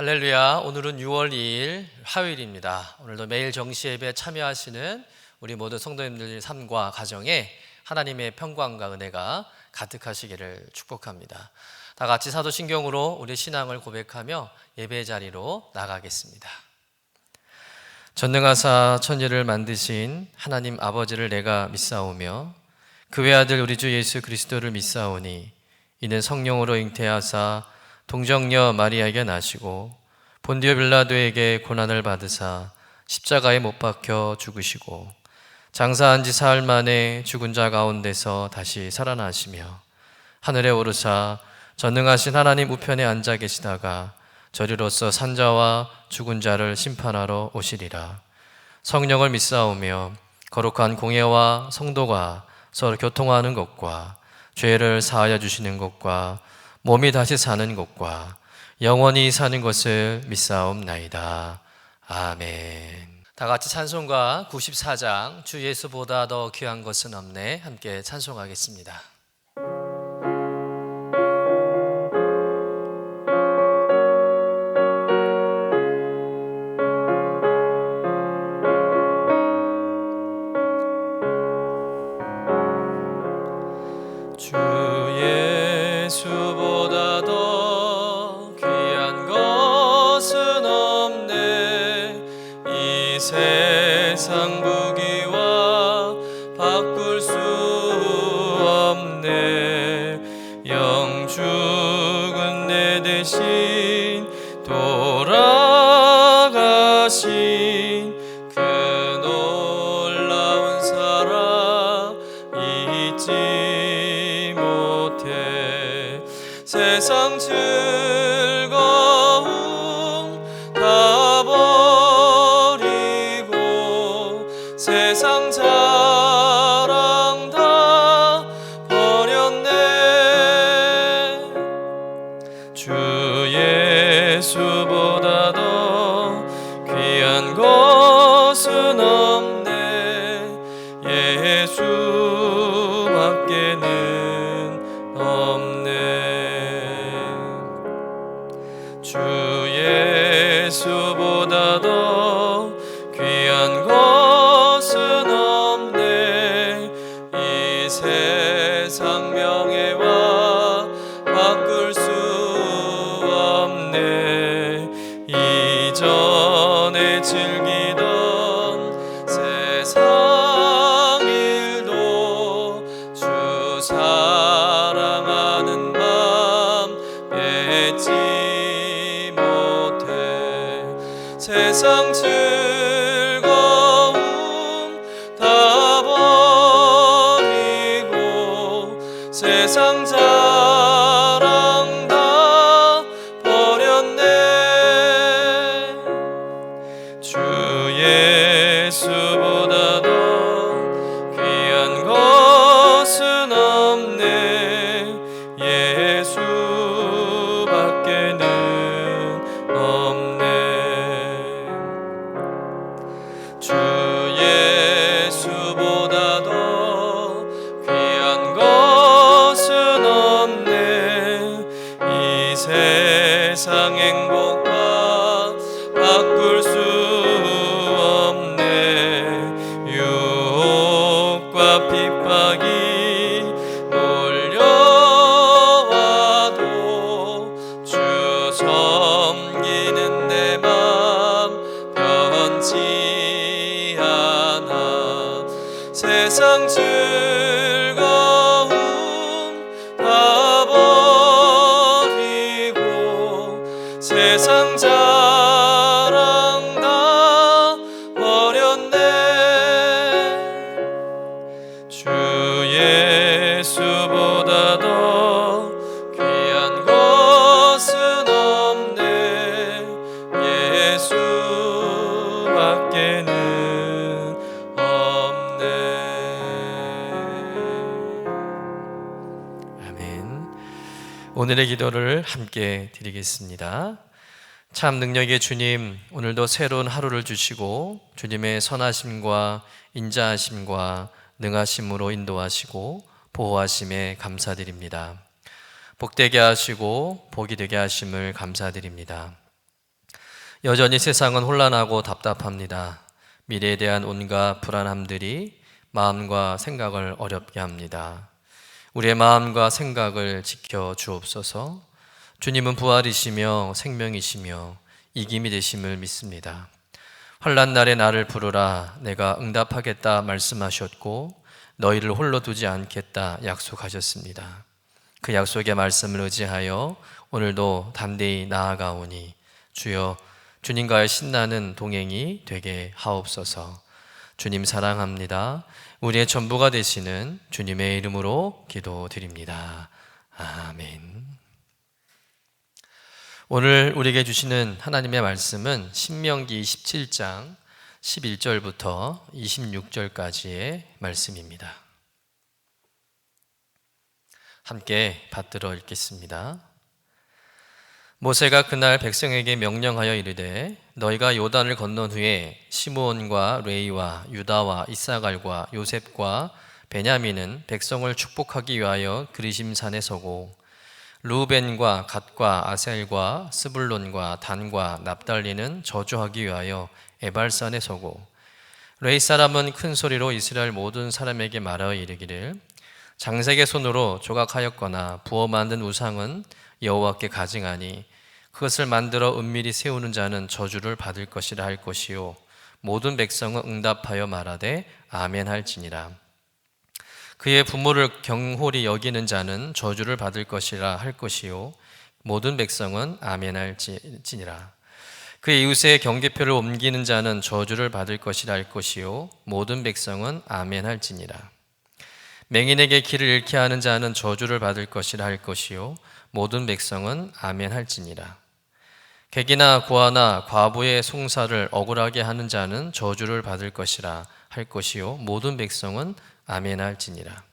할렐루야. 오늘은 6월 2일 화요일입니다. 오늘도 매일 정시 예배에 참여하시는 우리 모든 성도님들 삶과 가정에 하나님의 평강과 은혜가 가득하시기를 축복합니다. 다 같이 사도신경으로 우리 신앙을 고백하며 예배 자리로 나가겠습니다. 전능하사 천지를 만드신 하나님 아버지를 내가 믿사오며 그 외아들 우리 주 예수 그리스도를 믿사오니 이는 성령으로 잉태하사 동정녀 마리아에게 나시고 본디오 빌라도에게 고난을 받으사 십자가에 못 박혀 죽으시고 장사한 지 사흘 만에 죽은 자 가운데서 다시 살아나시며 하늘에 오르사 전능하신 하나님 우편에 앉아 계시다가 저리로서 산자와 죽은 자를 심판하러 오시리라. 성령을 믿사오며 거룩한 공예와 성도가 서로 교통하는 것과 죄를 사하여 주시는 것과 몸이 다시 사는 것과 영원히 사는 것을 믿사옵나이다. 아멘. 다 같이 찬송가 94장 주 예수보다 더 귀한 것은 없네 함께 찬송하겠습니다. 주 예수보다 더 귀한 것은 없네. 이 세상 부귀와 바꿀 수 없네. 영 죽은 내 대신 돌아가신 그 놀라운 사랑 잊지 못해. 세상 즐거움 다 버리고 세상 자랑 다 버렸네. 주 예수보다 더 귀한 것은 없네. 예수밖에는 없네. 주 예수보다 더 귀한 것은 없네. 이 세상 명예와 바꿀 수 없네. 이전에 즐기던 세상 일도 주 사랑하는 맘 뺏지 못해. 세상 즐거움 다 버리고 세상 자랑 다 버렸네. 주 예수보다 더 귀한 것은 없네. 예수밖에는 없네. 주 예수보다 더 귀한 것은 없네. 이 세상 행복과 바꿀 수 없네. 유혹과 핍박이 몰려와도 주 섬기는 내 맘 변치 않아. 세상 즐거움 다 버리고 세상 자랑 다 버렸네. 주 예수보다 더 귀한 것은 없네. 예수밖에는 없네. 아멘. 오늘의 기도를 함께 드리겠습니다. 참 능력의 주님, 오늘도 새로운 하루를 주시고 주님의 선하심과 인자하심과 능하심으로 인도하시고 보호하심에 감사드립니다. 복되게 하시고 복이 되게 하심을 감사드립니다. 여전히 세상은 혼란하고 답답합니다. 미래에 대한 온갖 불안함들이 마음과 생각을 어렵게 합니다. 우리의 마음과 생각을 지켜 주옵소서. 주님은 부활이시며 생명이시며 이김이 되심을 믿습니다. 환난 날에 나를 부르라 내가 응답하겠다 말씀하셨고 너희를 홀로 두지 않겠다 약속하셨습니다. 그 약속의 말씀을 의지하여 오늘도 담대히 나아가오니 주여 주님과의 신나는 동행이 되게 하옵소서. 주님 사랑합니다. 우리의 전부가 되시는 주님의 이름으로 기도드립니다. 아멘. 오늘 우리에게 주시는 하나님의 말씀은 신명기 17장 11절부터 26절까지의 말씀입니다. 함께 받들어 읽겠습니다. 모세가 그날 백성에게 명령하여 이르되 너희가 요단을 건넌 후에 시므온과 레위와 유다와 이사갈과 요셉과 베냐민은 백성을 축복하기 위하여 그리심산에 서고 루벤과 갓과 아셀과 스불론과 단과 납달리는 저주하기 위하여 에발산에 서고 레위 사람은 큰 소리로 이스라엘 모든 사람에게 말하여 이르기를 장색의 손으로 조각하였거나 부어 만든 우상은 여호와께 가증하니 그것을 만들어 은밀히 세우는 자는 저주를 받을 것이라 할 것이요 모든 백성은 응답하여 말하되 아멘 할지니라. 그의 부모를 경홀히 여기는 자는 저주를 받을 것이라 할 것이요 모든 백성은 아멘 할지니라. 그의 이웃의 경계표를 옮기는 자는 저주를 받을 것이라 할 것이요 모든 백성은 아멘 할지니라. 맹인에게 길을 잃게 하는 자는 저주를 받을 것이라 할 것이요 모든 백성은 아멘 할지니라. 객이나 고아나 과부의 송사를 억울하게 하는 자는 저주를 받을 것이라 할 것이요 모든 백성은 아멘 할지니라.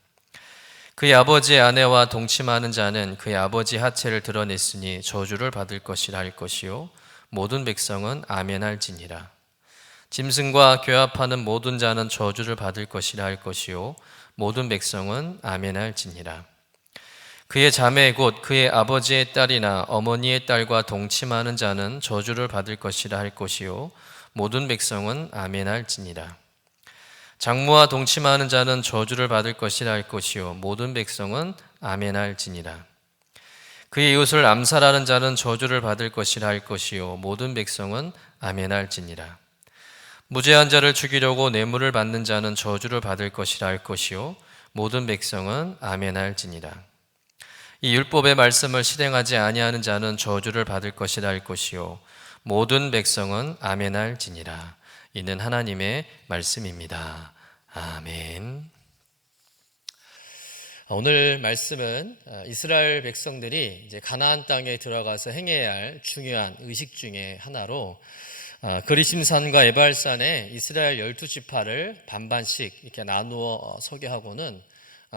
그의 아버지의 아내와 동침하는 자는 그의 아버지 하체를 드러냈으니 저주를 받을 것이라 할 것이요 모든 백성은 아멘 할지니라. 짐승과 교합하는 모든 자는 저주를 받을 것이라 할 것이요 모든 백성은 아멘 할지니라. 그의 자매 곧 그의 아버지의 딸이나 어머니의 딸과 동침하는 자는 저주를 받을 것이라 할 것이요 모든 백성은 아멘 할지니라. 장모와 동침하는 자는 저주를 받을 것이라 할 것이요 모든 백성은 아멘 할지니라. 그의 이웃을 암살하는 자는 저주를 받을 것이라 할 것이요 모든 백성은 아멘 할지니라. 무죄한 자를 죽이려고 뇌물을 받는 자는 저주를 받을 것이라 할 것이요 모든 백성은 아멘 할지니라. 이 율법의 말씀을 실행하지 아니하는 자는 저주를 받을 것이라 할 것이요 모든 백성은 아멘 할지니라. 이는 하나님의 말씀입니다. 아멘. 오늘 말씀은 이스라엘 백성들이 이제 가나안 땅에 들어가서 행해야 할 중요한 의식 중에 하나로 그리심산과 에발산에 이스라엘 12지파를 반반씩 이렇게 나누어 서게 하고는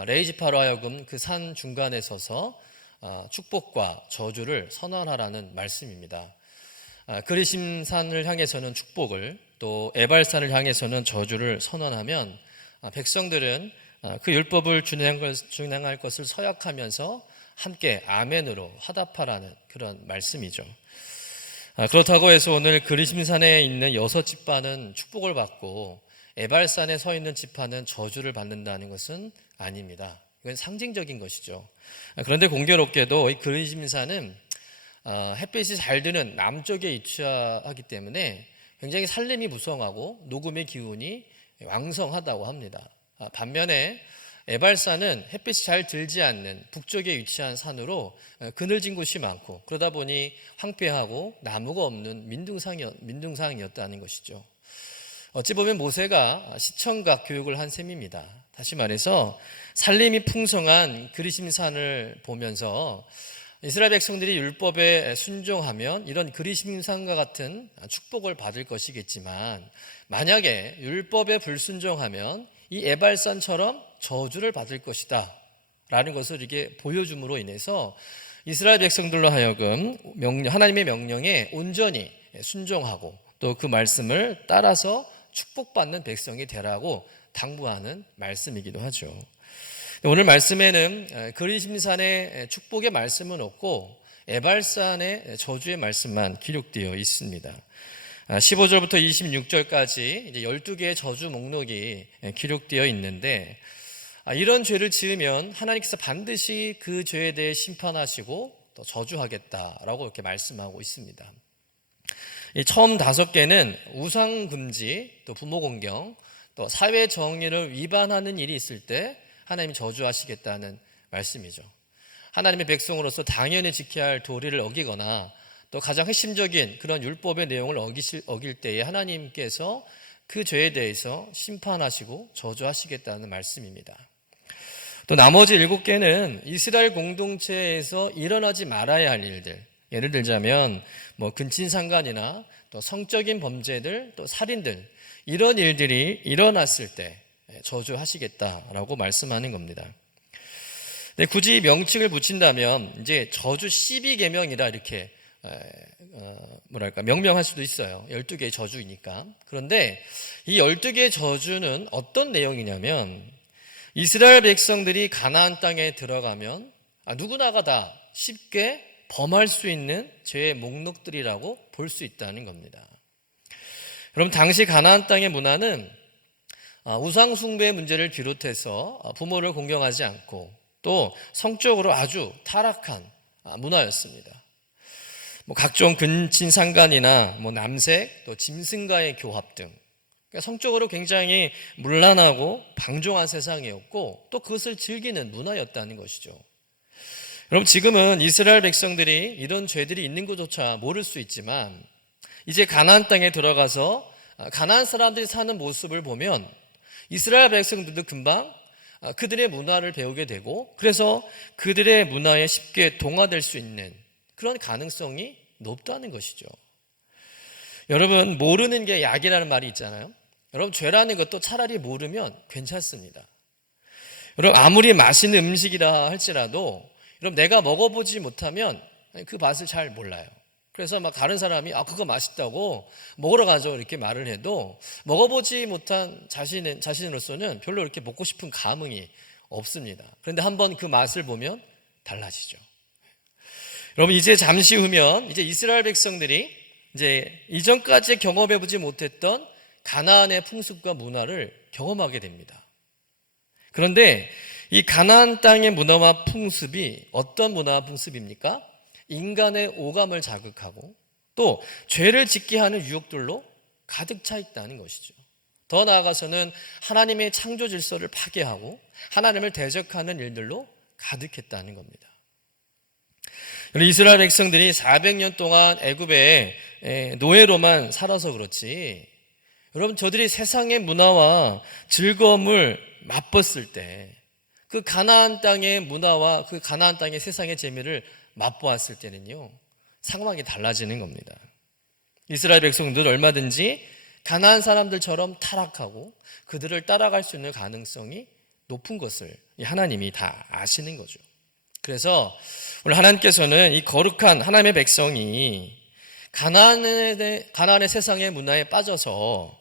레위 지파로 하여금 그 산 중간에 서서 축복과 저주를 선언하라는 말씀입니다. 그리심산을 향해서는 축복을, 또 에발산을 향해서는 저주를 선언하면 백성들은 그 율법을 준행할 것을 서약하면서 함께 아멘으로 화답하라는 그런 말씀이죠. 그렇다고 해서 오늘 그리심산에 있는 6지파는 축복을 받고 에발산에 서 있는 지파는 저주를 받는다는 것은 아닙니다. 이건 상징적인 것이죠. 그런데 공교롭게도 이 그리심산은 햇빛이 잘 드는 남쪽에 위치하기 때문에 굉장히 산림이 무성하고 녹음의 기운이 왕성하다고 합니다. 반면에 에발산은 햇빛이 잘 들지 않는 북쪽에 위치한 산으로 그늘진 곳이 많고 그러다 보니 황폐하고 나무가 없는 민둥상이었다는 것이죠. 어찌 보면 모세가 시청각 교육을 한 셈입니다. 다시 말해서 산림이 풍성한 그리심산을 보면서 이스라엘 백성들이 율법에 순종하면 이런 그리심산과 같은 축복을 받을 것이겠지만 만약에 율법에 불순종하면 이 에발산처럼 저주를 받을 것이다 라는 것을 이게 보여줌으로 인해서 이스라엘 백성들로 하여금 하나님의 명령에 온전히 순종하고 또 그 말씀을 따라서 축복받는 백성이 되라고 당부하는 말씀이기도 하죠. 오늘 말씀에는 그리심산의 축복의 말씀은 없고 에발산의 저주의 말씀만 기록되어 있습니다. 15절부터 26절까지 이제 12개의 저주 목록이 기록되어 있는데, 이런 죄를 지으면 하나님께서 반드시 그 죄에 대해 심판하시고 또 저주하겠다라고 이렇게 말씀하고 있습니다. 이 처음 5개는 우상 금지, 또 부모 공경, 또 사회 정의를 위반하는 일이 있을 때 하나님이 저주하시겠다는 말씀이죠. 하나님의 백성으로서 당연히 지켜야 할 도리를 어기거나 또 가장 핵심적인 그런 율법의 내용을 어길 때에 하나님께서 그 죄에 대해서 심판하시고 저주하시겠다는 말씀입니다. 또 나머지 7개는 이스라엘 공동체에서 일어나지 말아야 할 일들, 예를 들자면 근친상간이나 또 성적인 범죄들, 또 살인들, 이런 일들이 일어났을 때 저주하시겠다라고 말씀하는 겁니다. 굳이 명칭을 붙인다면 이제 저주 12계명이라 이렇게 명명할 수도 있어요. 12개의 저주이니까. 그런데 이 12개의 저주는 어떤 내용이냐면, 이스라엘 백성들이 가나안 땅에 들어가면 누구나가 다 쉽게 범할 수 있는 죄의 목록들이라고 볼 수 있다는 겁니다. 여러분, 당시 가나안 땅의 문화는 우상 숭배의 문제를 비롯해서 부모를 공경하지 않고 또 성적으로 아주 타락한 문화였습니다. 각종 근친상간이나 남색, 또 짐승과의 교합 등, 그러니까 성적으로 굉장히 문란하고 방종한 세상이었고 또 그것을 즐기는 문화였다는 것이죠. 여러분, 지금은 이스라엘 백성들이 이런 죄들이 있는 것조차 모를 수 있지만 이제 가나안 땅에 들어가서 가나안 사람들이 사는 모습을 보면 이스라엘 백성들도 금방 그들의 문화를 배우게 되고, 그래서 그들의 문화에 쉽게 동화될 수 있는 그런 가능성이 높다는 것이죠. 여러분, 모르는 게 약이라는 말이 있잖아요. 여러분, 죄라는 것도 차라리 모르면 괜찮습니다. 여러분, 아무리 맛있는 음식이라 할지라도 여러분, 내가 먹어보지 못하면 그 맛을 잘 몰라요. 그래서 다른 사람이 그거 맛있다고 먹으러 가죠 이렇게 말을 해도 먹어보지 못한 자신으로서는 별로 이렇게 먹고 싶은 감흥이 없습니다. 그런데 한번 그 맛을 보면 달라지죠. 여러분, 이제 잠시 후면 이제 이스라엘 백성들이 이제 이전까지 경험해보지 못했던 가나안의 풍습과 문화를 경험하게 됩니다. 그런데 이 가나안 땅의 문화와 풍습이 어떤 문화와 풍습입니까? 인간의 오감을 자극하고 또 죄를 짓게 하는 유혹들로 가득 차 있다는 것이죠. 더 나아가서는 하나님의 창조 질서를 파괴하고 하나님을 대적하는 일들로 가득했다는 겁니다. 이스라엘 백성들이 400년 동안 애굽의 노예로만 살아서 그렇지, 여러분, 저들이 세상의 문화와 즐거움을 맛봤을 때, 그 가나안 땅의 문화와 그 가나안 땅의 세상의 재미를 맛보았을 때는요, 상황이 달라지는 겁니다. 이스라엘 백성들은 얼마든지 가나안 사람들처럼 타락하고 그들을 따라갈 수 있는 가능성이 높은 것을 하나님이 다 아시는 거죠. 그래서 오늘 하나님께서는 이 거룩한 하나님의 백성이 가나안의 세상의 문화에 빠져서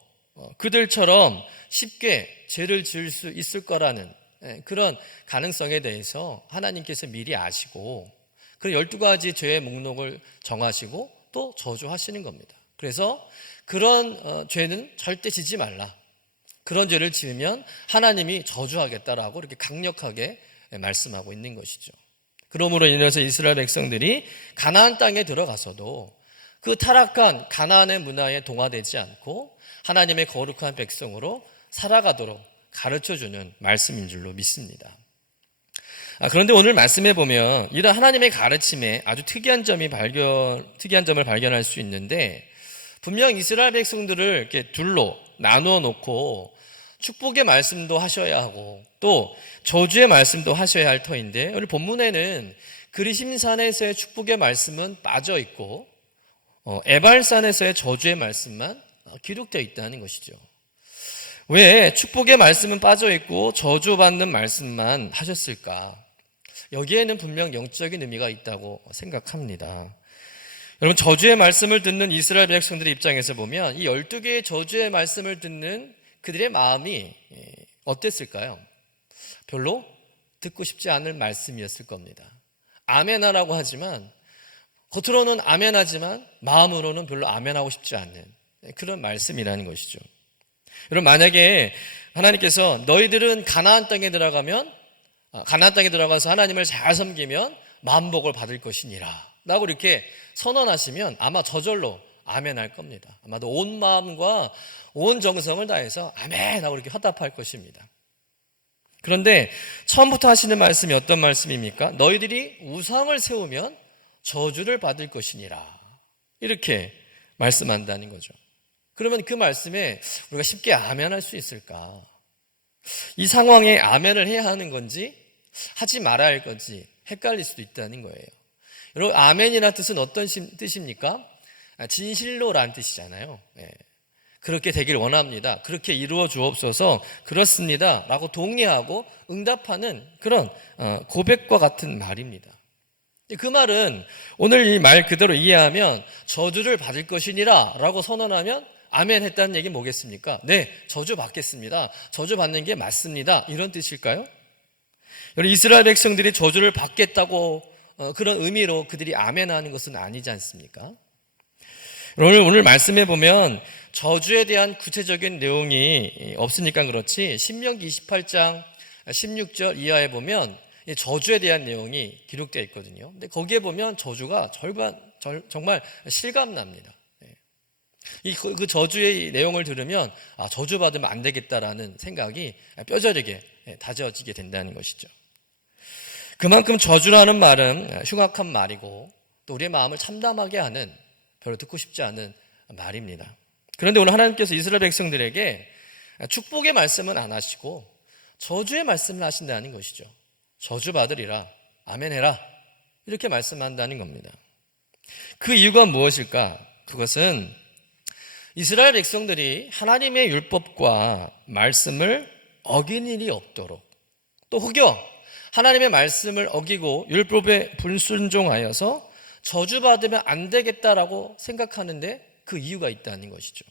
그들처럼 쉽게 죄를 지을 수 있을 거라는 그런 가능성에 대해서 하나님께서 미리 아시고, 그 12가지 죄의 목록을 정하시고 또 저주하시는 겁니다. 그래서 그런 죄는 절대 지지 말라, 그런 죄를 지으면 하나님이 저주하겠다라고 이렇게 강력하게 말씀하고 있는 것이죠. 그러므로 인해서 이스라엘 백성들이 가나안 땅에 들어가서도 그 타락한 가나안의 문화에 동화되지 않고 하나님의 거룩한 백성으로 살아가도록 가르쳐주는 말씀인 줄로 믿습니다. 그런데 오늘 말씀해 보면 이런 하나님의 가르침에 아주 특이한 점을 발견할 수 있는데, 분명 이스라엘 백성들을 이렇게 둘로 나누어 놓고 축복의 말씀도 하셔야 하고 또 저주의 말씀도 하셔야 할 터인데, 오늘 본문에는 그리심산에서의 축복의 말씀은 빠져 있고 에발산에서의 저주의 말씀만 기록되어 있다는 것이죠. 왜 축복의 말씀은 빠져 있고 저주받는 말씀만 하셨을까? 여기에는 분명 영적인 의미가 있다고 생각합니다. 여러분, 저주의 말씀을 듣는 이스라엘 백성들의 입장에서 보면 이 12개의 저주의 말씀을 듣는 그들의 마음이 어땠을까요? 별로 듣고 싶지 않을 말씀이었을 겁니다. 아멘하라고 하지만 겉으로는 아멘하지만 마음으로는 별로 아멘하고 싶지 않는 그런 말씀이라는 것이죠. 여러분, 만약에 하나님께서 너희들은 가나안 땅에 들어가서 하나님을 잘 섬기면 만복을 받을 것이니라 라고 이렇게 선언하시면 아마 저절로 아멘할 겁니다. 아마도 온 마음과 온 정성을 다해서 아멘 하고 이렇게 화답할 것입니다. 그런데 처음부터 하시는 말씀이 어떤 말씀입니까? 너희들이 우상을 세우면 저주를 받을 것이니라 이렇게 말씀한다는 거죠. 그러면 그 말씀에 우리가 쉽게 아멘할 수 있을까? 이 상황에 아멘을 해야 하는 건지 하지 말아야 할 건지 헷갈릴 수도 있다는 거예요. 여러분, 아멘이라는 뜻은 어떤 뜻입니까? 진실로라는 뜻이잖아요. 그렇게 되길 원합니다. 그렇게 이루어 주옵소서. 그렇습니다 라고 동의하고 응답하는 그런 고백과 같은 말입니다. 그 말은 오늘 이 말 그대로 이해하면 저주를 받을 것이니라 라고 선언하면 아멘 했다는 얘기 뭐겠습니까? 네, 저주 받겠습니다. 저주 받는 게 맞습니다. 이런 뜻일까요? 여러분, 이스라엘 백성들이 저주를 받겠다고 그런 의미로 그들이 아멘하는 것은 아니지 않습니까? 오늘 말씀해 보면 저주에 대한 구체적인 내용이 없으니까 그렇지 신명기 28장 16절 이하에 보면 저주에 대한 내용이 기록되어 있거든요. 근데 거기에 보면 저주가 정말 실감납니다. 그 저주의 내용을 들으면 저주받으면 안 되겠다라는 생각이 뼈저리게 다져지게 된다는 것이죠. 그만큼 저주라는 말은 흉악한 말이고 또 우리의 마음을 참담하게 하는 별로 듣고 싶지 않은 말입니다. 그런데 오늘 하나님께서 이스라엘 백성들에게 축복의 말씀은 안 하시고 저주의 말씀을 하신다는 것이죠. 저주받으리라, 아멘해라 이렇게 말씀한다는 겁니다. 그 이유가 무엇일까? 그것은 이스라엘 백성들이 하나님의 율법과 말씀을 어긴 일이 없도록 또 혹여 하나님의 말씀을 어기고 율법에 불순종하여서 저주받으면 안 되겠다라고 생각하는데 그 이유가 있다는 것이죠.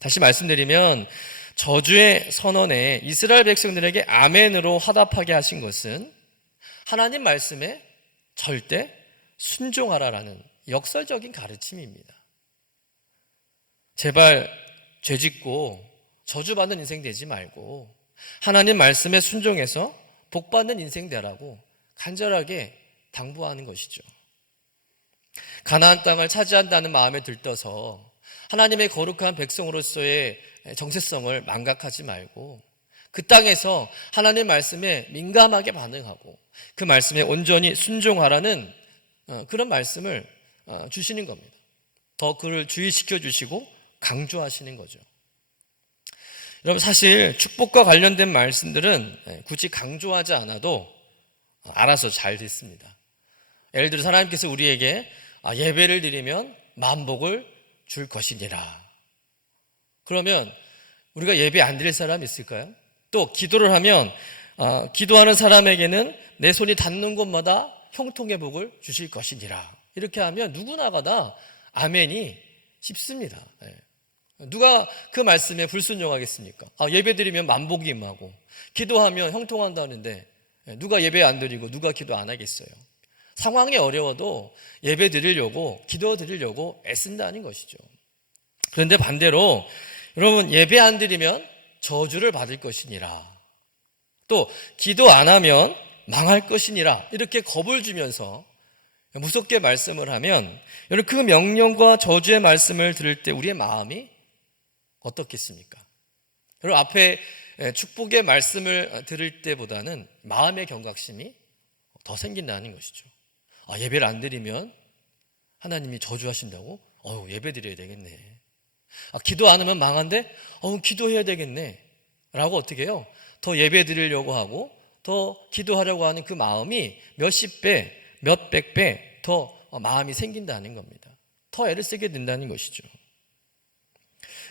다시 말씀드리면 저주의 선언에 이스라엘 백성들에게 아멘으로 화답하게 하신 것은 하나님 말씀에 절대 순종하라라는 역설적인 가르침입니다. 제발 죄짓고 저주받는 인생 되지 말고 하나님 말씀에 순종해서 복받는 인생 되라고 간절하게 당부하는 것이죠. 가나안 땅을 차지한다는 마음에 들떠서 하나님의 거룩한 백성으로서의 정체성을 망각하지 말고 그 땅에서 하나님 말씀에 민감하게 반응하고 그 말씀에 온전히 순종하라는 그런 말씀을 주시는 겁니다. 더 그를 주의시켜 주시고 강조하시는 거죠. 여러분, 사실 축복과 관련된 말씀들은 굳이 강조하지 않아도 알아서 잘 됐습니다. 예를 들어 하나님께서 우리에게 예배를 드리면 만복을 줄 것이니라. 그러면 우리가 예배 안 드릴 사람이 있을까요? 또 기도를 하면 기도하는 사람에게는 내 손이 닿는 곳마다 형통의 복을 주실 것이니라. 이렇게 하면 누구나가 다 아멘이 쉽습니다. 누가 그 말씀에 불순종하겠습니까? 예배 드리면 만복이 임하고 기도하면 형통한다는데 누가 예배 안 드리고 누가 기도 안 하겠어요? 상황이 어려워도 예배 드리려고 기도 드리려고 애쓴다는 것이죠. 그런데 반대로 여러분, 예배 안 드리면 저주를 받을 것이니라, 또 기도 안 하면 망할 것이니라 이렇게 겁을 주면서 무섭게 말씀을 하면 여러분, 그 명령과 저주의 말씀을 들을 때 우리의 마음이 어떻겠습니까? 여러분, 앞에 축복의 말씀을 들을 때보다는 마음의 경각심이 더 생긴다는 것이죠. 예배를 안 드리면 하나님이 저주하신다고? 예배 드려야 되겠네. 기도 안 하면 망한데? 기도해야 되겠네. 라고 어떻게 해요? 더 예배 드리려고 하고 더 기도하려고 하는 그 마음이 몇십 배, 몇백 배 더 마음이 생긴다는 겁니다. 더 애를 쓰게 된다는 것이죠.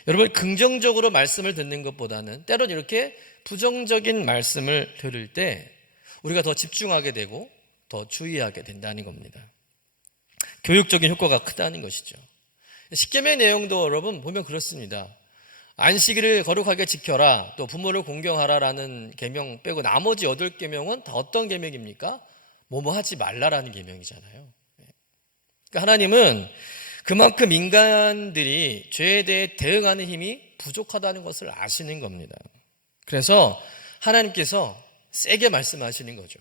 여러분, 긍정적으로 말씀을 듣는 것보다는 때론 이렇게 부정적인 말씀을 들을 때 우리가 더 집중하게 되고 더 주의하게 된다는 겁니다. 교육적인 효과가 크다는 것이죠. 십계명의 내용도 여러분 보면 그렇습니다. 안식일을 거룩하게 지켜라, 또 부모를 공경하라라는 계명 빼고 나머지 8계명은 다 어떤 계명입니까? 뭐뭐 하지 말라라는 계명이잖아요. 그러니까 하나님은 그만큼 인간들이 죄에 대해 대응하는 힘이 부족하다는 것을 아시는 겁니다. 그래서 하나님께서 세게 말씀하시는 거죠.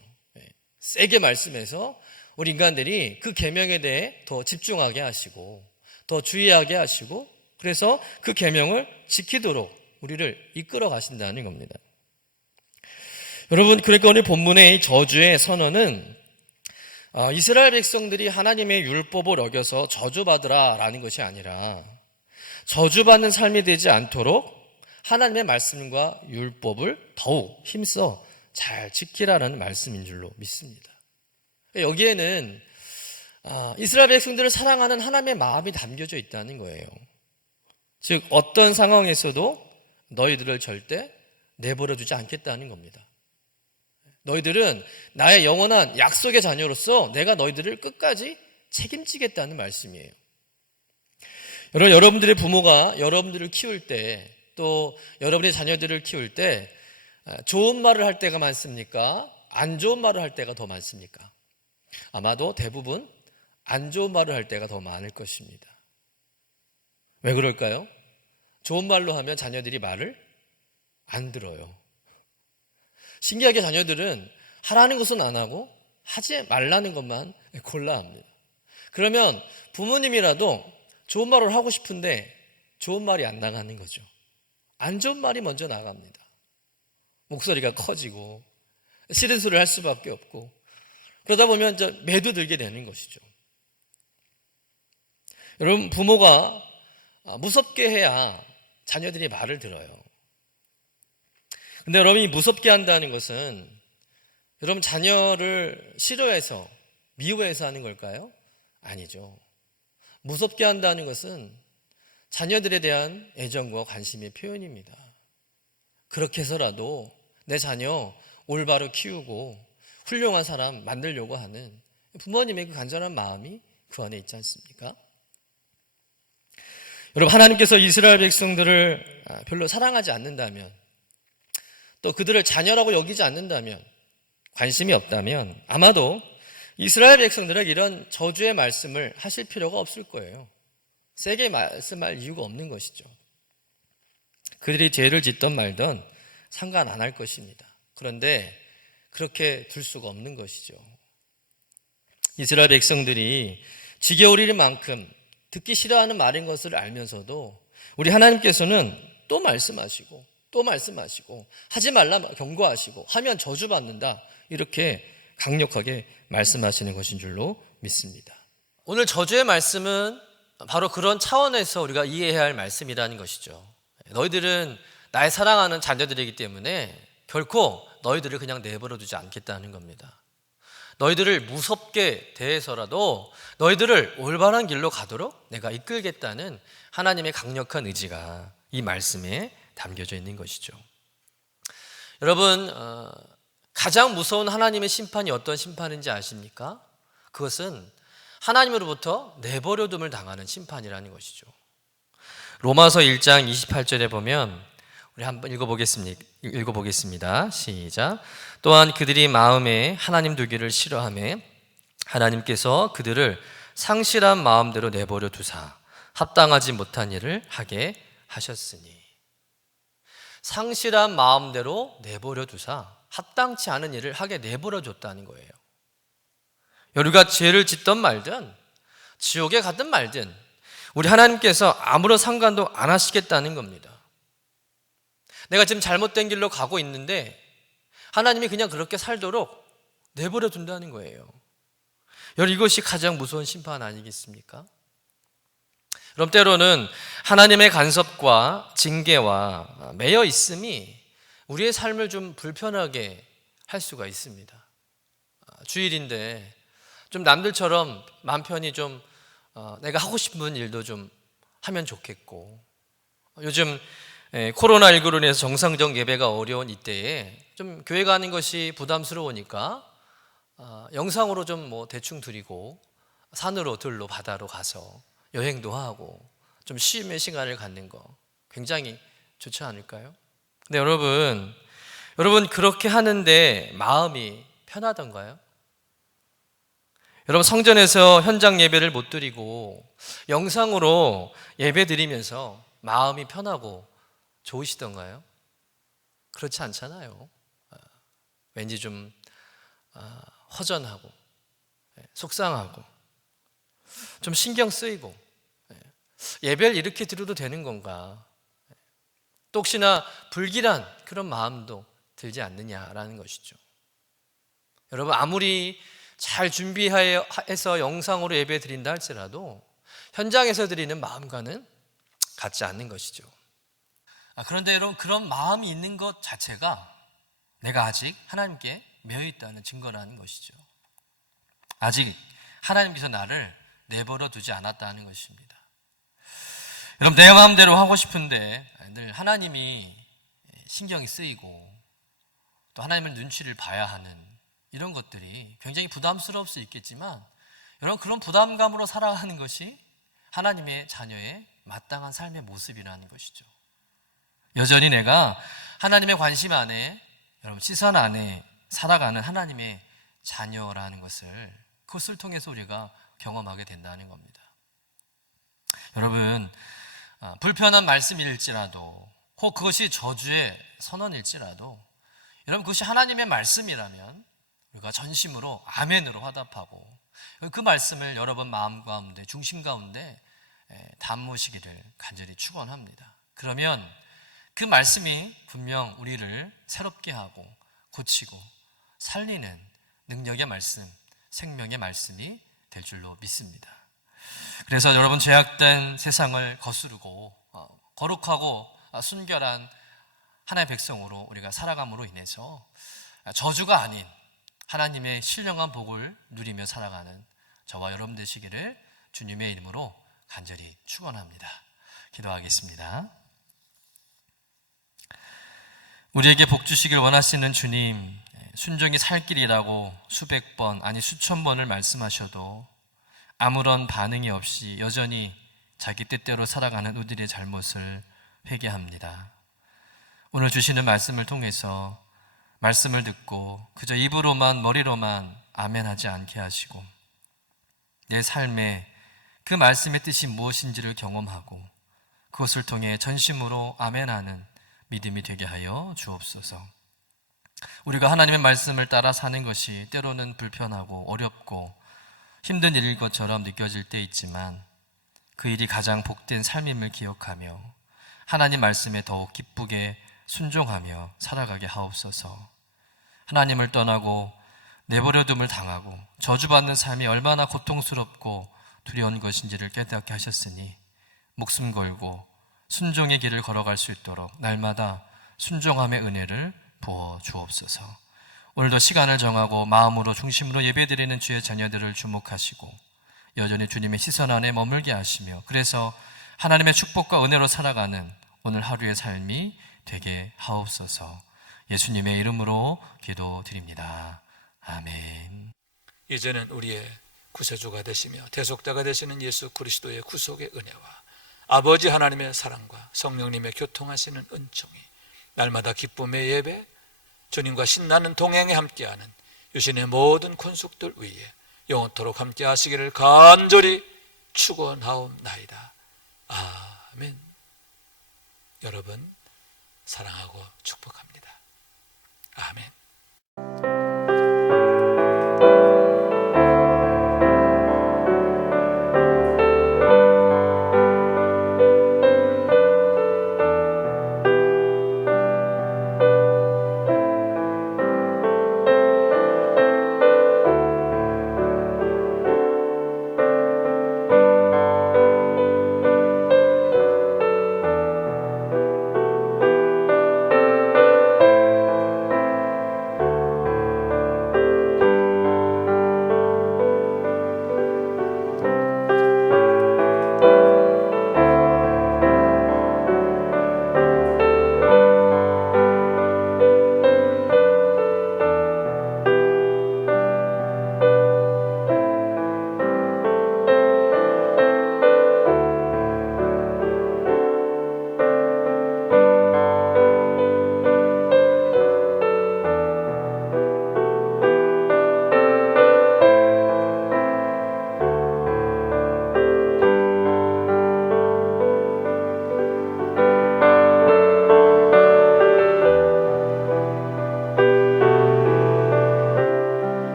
세게 말씀해서 우리 인간들이 그 계명에 대해 더 집중하게 하시고 더 주의하게 하시고 그래서 그 계명을 지키도록 우리를 이끌어 가신다는 겁니다. 여러분, 그러니까 오늘 본문의 이 저주의 선언은 이스라엘 백성들이 하나님의 율법을 어겨서 저주받으라라는 것이 아니라 저주받는 삶이 되지 않도록 하나님의 말씀과 율법을 더욱 힘써 잘 지키라는 말씀인 줄로 믿습니다. 여기에는 이스라엘 백성들을 사랑하는 하나님의 마음이 담겨져 있다는 거예요. 즉 어떤 상황에서도 너희들을 절대 내버려 두지 않겠다는 겁니다. 너희들은 나의 영원한 약속의 자녀로서 내가 너희들을 끝까지 책임지겠다는 말씀이에요. 여러분들의 부모가 여러분들을 키울 때 또 여러분의 자녀들을 키울 때 좋은 말을 할 때가 많습니까? 안 좋은 말을 할 때가 더 많습니까? 아마도 대부분 안 좋은 말을 할 때가 더 많을 것입니다. 왜 그럴까요? 좋은 말로 하면 자녀들이 말을 안 들어요. 신기하게 자녀들은 하라는 것은 안 하고 하지 말라는 것만 골라 합니다. 그러면 부모님이라도 좋은 말을 하고 싶은데 좋은 말이 안 나가는 거죠. 안 좋은 말이 먼저 나갑니다. 목소리가 커지고 싫은 소리를 할 수밖에 없고 그러다 보면 이제 매도 들게 되는 것이죠. 여러분, 부모가 무섭게 해야 자녀들이 말을 들어요. 근데 여러분이 무섭게 한다는 것은 여러분 자녀를 싫어해서 미워해서 하는 걸까요? 아니죠. 무섭게 한다는 것은 자녀들에 대한 애정과 관심의 표현입니다. 그렇게 해서라도 내 자녀 올바로 키우고 훌륭한 사람 만들려고 하는 부모님의 그 간절한 마음이 그 안에 있지 않습니까? 여러분, 하나님께서 이스라엘 백성들을 별로 사랑하지 않는다면 또 그들을 자녀라고 여기지 않는다면 관심이 없다면 아마도 이스라엘 백성들에게 이런 저주의 말씀을 하실 필요가 없을 거예요. 세게 말씀할 이유가 없는 것이죠. 그들이 죄를 짓던 말던 상관 안 할 것입니다. 그런데 그렇게 둘 수가 없는 것이죠. 이스라엘 백성들이 지겨울 만큼 듣기 싫어하는 말인 것을 알면서도 우리 하나님께서는 또 말씀하시고 하지 말라 경고하시고 하면 저주받는다 이렇게 강력하게 말씀하시는 것인 줄로 믿습니다. 오늘 저주의 말씀은 바로 그런 차원에서 우리가 이해해야 할 말씀이라는 것이죠. 너희들은 나의 사랑하는 자녀들이기 때문에 결코 너희들을 그냥 내버려 두지 않겠다는 겁니다. 너희들을 무섭게 대해서라도 너희들을 올바른 길로 가도록 내가 이끌겠다는 하나님의 강력한 의지가 이 말씀에 담겨져 있는 것이죠. 여러분, 가장 무서운 하나님의 심판이 어떤 심판인지 아십니까? 그것은 하나님으로부터 내버려둠을 당하는 심판이라는 것이죠. 로마서 1장 28절에 보면 우리 한번 읽어보겠습니다. 시작. 또한 그들이 마음에 하나님 두기를 싫어하며 하나님께서 그들을 상실한 마음대로 내버려 두사 합당하지 못한 일을 하게 하셨으니. 상실한 마음대로 내버려 두사 합당치 않은 일을 하게 내버려 줬다는 거예요. 우리가 죄를 짓던 말든 지옥에 가든 말든 우리 하나님께서 아무런 상관도 안 하시겠다는 겁니다. 내가 지금 잘못된 길로 가고 있는데 하나님이 그냥 그렇게 살도록 내버려 둔다는 거예요. 여러분, 이것이 가장 무서운 심판 아니겠습니까? 그럼 때로는 하나님의 간섭과 징계와 매여 있음이 우리의 삶을 좀 불편하게 할 수가 있습니다. 주일인데 좀 남들처럼 마음 편히 좀 내가 하고 싶은 일도 좀 하면 좋겠고, 요즘 코로나19로 인해서 정상적 예배가 어려운 이때에 좀 교회 가는 것이 부담스러우니까 영상으로 좀 뭐 대충 드리고 산으로 들로 바다로 가서 여행도 하고 좀 쉼의 시간을 갖는 거 굉장히 좋지 않을까요? 근데 여러분 그렇게 하는데 마음이 편하던가요? 여러분, 성전에서 현장 예배를 못 드리고 영상으로 예배 드리면서 마음이 편하고 좋으시던가요? 그렇지 않잖아요. 왠지 좀 허전하고 속상하고 좀 신경 쓰이고, 예배를 이렇게 드려도 되는 건가? 또 혹시나 불길한 그런 마음도 들지 않느냐라는 것이죠. 여러분, 아무리 잘 준비해서 영상으로 예배 드린다 할지라도 현장에서 드리는 마음과는 같지 않는 것이죠. 그런데 여러분, 그런 마음이 있는 것 자체가 내가 아직 하나님께 매여 있다는 증거라는 것이죠. 아직 하나님께서 나를 내버려 두지 않았다는 것입니다. 여러분, 내 마음대로 하고 싶은데 늘 하나님이 신경이 쓰이고 또 하나님의 눈치를 봐야 하는 이런 것들이 굉장히 부담스러울 수 있겠지만, 여러분, 그런 부담감으로 살아가는 것이 하나님의 자녀의 마땅한 삶의 모습이라는 것이죠. 여전히 내가 하나님의 관심 안에, 여러분, 시선 안에 살아가는 하나님의 자녀라는 것을, 그것을 통해서 우리가 경험하게 된다는 겁니다. 여러분, 불편한 말씀일지라도, 혹 그것이 저주의 선언일지라도, 여러분, 그것이 하나님의 말씀이라면 우리가 전심으로 아멘으로 화답하고 그 말씀을 여러분 마음 가운데, 중심 가운데 담으시기를 간절히 축원합니다. 그러면 그 말씀이 분명 우리를 새롭게 하고 고치고 살리는 능력의 말씀, 생명의 말씀이 될 줄로 믿습니다. 그래서 여러분, 죄악된 세상을 거스르고 거룩하고 순결한 하나님의 백성으로 우리가 살아감으로 인해서 저주가 아닌 하나님의 신령한 복을 누리며 살아가는 저와 여러분 되시기를 주님의 이름으로 간절히 축원합니다. 기도하겠습니다. 우리에게 복 주시길 원하시는 주님, 순종이 살 길이라고 수백 번, 아니 수천 번을 말씀하셔도 아무런 반응이 없이 여전히 자기 뜻대로 살아가는 우리들의 잘못을 회개합니다. 오늘 주시는 말씀을 통해서 말씀을 듣고 그저 입으로만, 머리로만 아멘하지 않게 하시고 내 삶에 그 말씀의 뜻이 무엇인지를 경험하고 그것을 통해 전심으로 아멘하는 믿음이 되게 하여 주옵소서. 우리가 하나님의 말씀을 따라 사는 것이 때로는 불편하고 어렵고 힘든 일일 것처럼 느껴질 때 있지만 그 일이 가장 복된 삶임을 기억하며 하나님 말씀에 더욱 기쁘게 순종하며 살아가게 하옵소서. 하나님을 떠나고 내버려둠을 당하고 저주받는 삶이 얼마나 고통스럽고 두려운 것인지를 깨닫게 하셨으니 목숨 걸고 순종의 길을 걸어갈 수 있도록 날마다 순종함의 은혜를 부어 주옵소서. 오늘도 시간을 정하고 마음으로 중심으로 예배드리는 주의 자녀들을 주목하시고 여전히 주님의 시선 안에 머물게 하시며 그래서 하나님의 축복과 은혜로 살아가는 오늘 하루의 삶이 되게 하옵소서. 예수님의 이름으로 기도드립니다. 아멘. 이제는 우리의 구세주가 되시며 대속자가 되시는 예수 그리스도의 구속의 은혜와 아버지 하나님의 사랑과 성령님의 교통하시는 은총이 날마다 기쁨의 예배, 주님과 신나는 동행에 함께하는 유신의 모든 권속들 위에 영원토록 함께 하시기를 간절히 축원하옵나이다. 아멘. 여러분 사랑하고 축복합니다. 아멘.